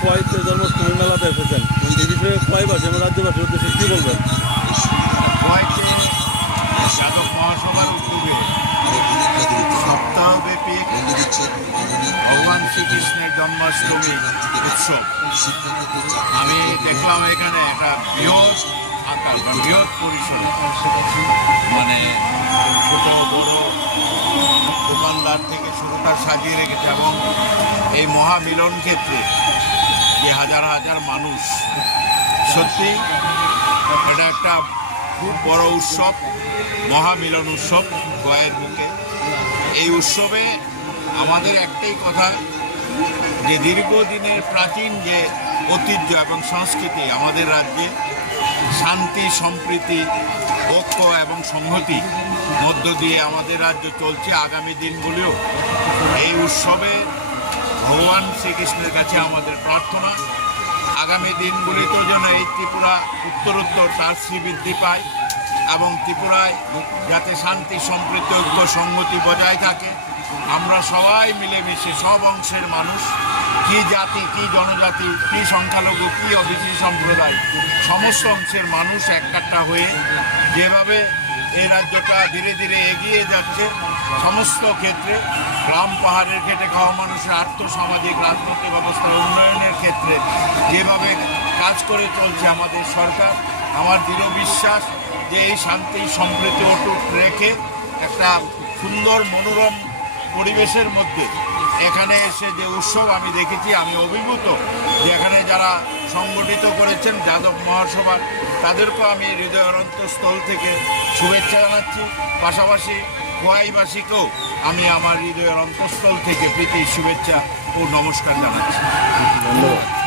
খোয়াইতে জন্মাষ্টমী মেলাতে এসেছেন? এই বিষয়ে খোয়াইবাসী এবং রাজ্যবাসীর উদ্দেশ্যে কী বলবেন? যাদব মহাসভার উদ্যোগে সপ্তাহব্যাপী ভগবান শ্রীকৃষ্ণের জন্মাষ্টমী উৎসব। আমি দেখলাম এখানে একটা বৃহৎ আকার বৃহৎ পরিসরে মানে ছোট, বড় দোকানদার থেকে শুরুটা সাজিয়ে রেখেছে এবং এই মহামিলন ক্ষেত্রে যে হাজার হাজার মানুষ, সত্যি এটা একটা খুব বড় উৎসব, মহামিলন উৎসব গয়ের বুকে। এই উৎসবে আমাদের একটাই কথা, যে দীর্ঘদিনের প্রাচীন যে ঐতিহ্য এবং সংস্কৃতি আমাদের রাজ্যে, শান্তি, সম্প্রীতি, ঐক্য এবং সংহতি মধ্য দিয়ে আমাদের রাজ্য চলছে আগামী দিনগুলিও। এই উৎসবে ভগবান শ্রীকৃষ্ণের কাছে আমাদের প্রার্থনা। আগামী দিনগুলিতেও যেন এই ত্রিপুরা উত্তরোত্তর তার শ্রীবৃদ্ধি পায় এবং ত্রিপুরায় যাতে শান্তি, সম্প্রীতি, ঐক্য, সংহতি বজায় থাকে। আমরা সবাই মিলেমিশে সব অংশের মানুষ, কি জাতি, কি জনজাতি, কি সংখ্যালঘু, কি অবিসি সম্প্রদায়, সমস্ত অংশের মানুষ একটা হয়ে যেভাবে এই রাজ্যটা ধীরে ধীরে এগিয়ে যাচ্ছে। সমস্ত ক্ষেত্রে গ্রাম পাহাড়ের খেটে খাওয়া মানুষের আর্থসামাজিক, রাজনৈতিক অবস্থার উন্নয়নের ক্ষেত্রে যেভাবে কাজ করে চলছে আমাদের সরকার, আমার দৃঢ় বিশ্বাস যে এই শান্তি সম্প্রীতি অটুট রেখে একটা সুন্দর, মনোরম পরিবেশের মধ্যে এখানে এসে যে উৎসব আমি দেখেছি, আমি অভিভূত যে এখানে যারা সংগঠিত করেছেন যাদব মহাসভা, তাদেরকেও আমি হৃদয়ের অন্তঃস্থল থেকে শুভেচ্ছা জানাচ্ছি। পাশাপাশি খোয়াইবাসীকেও আমি আমার হৃদয়ের অন্তঃস্থল থেকে প্রীতি শুভেচ্ছা ও নমস্কার জানাচ্ছি। ধন্যবাদ।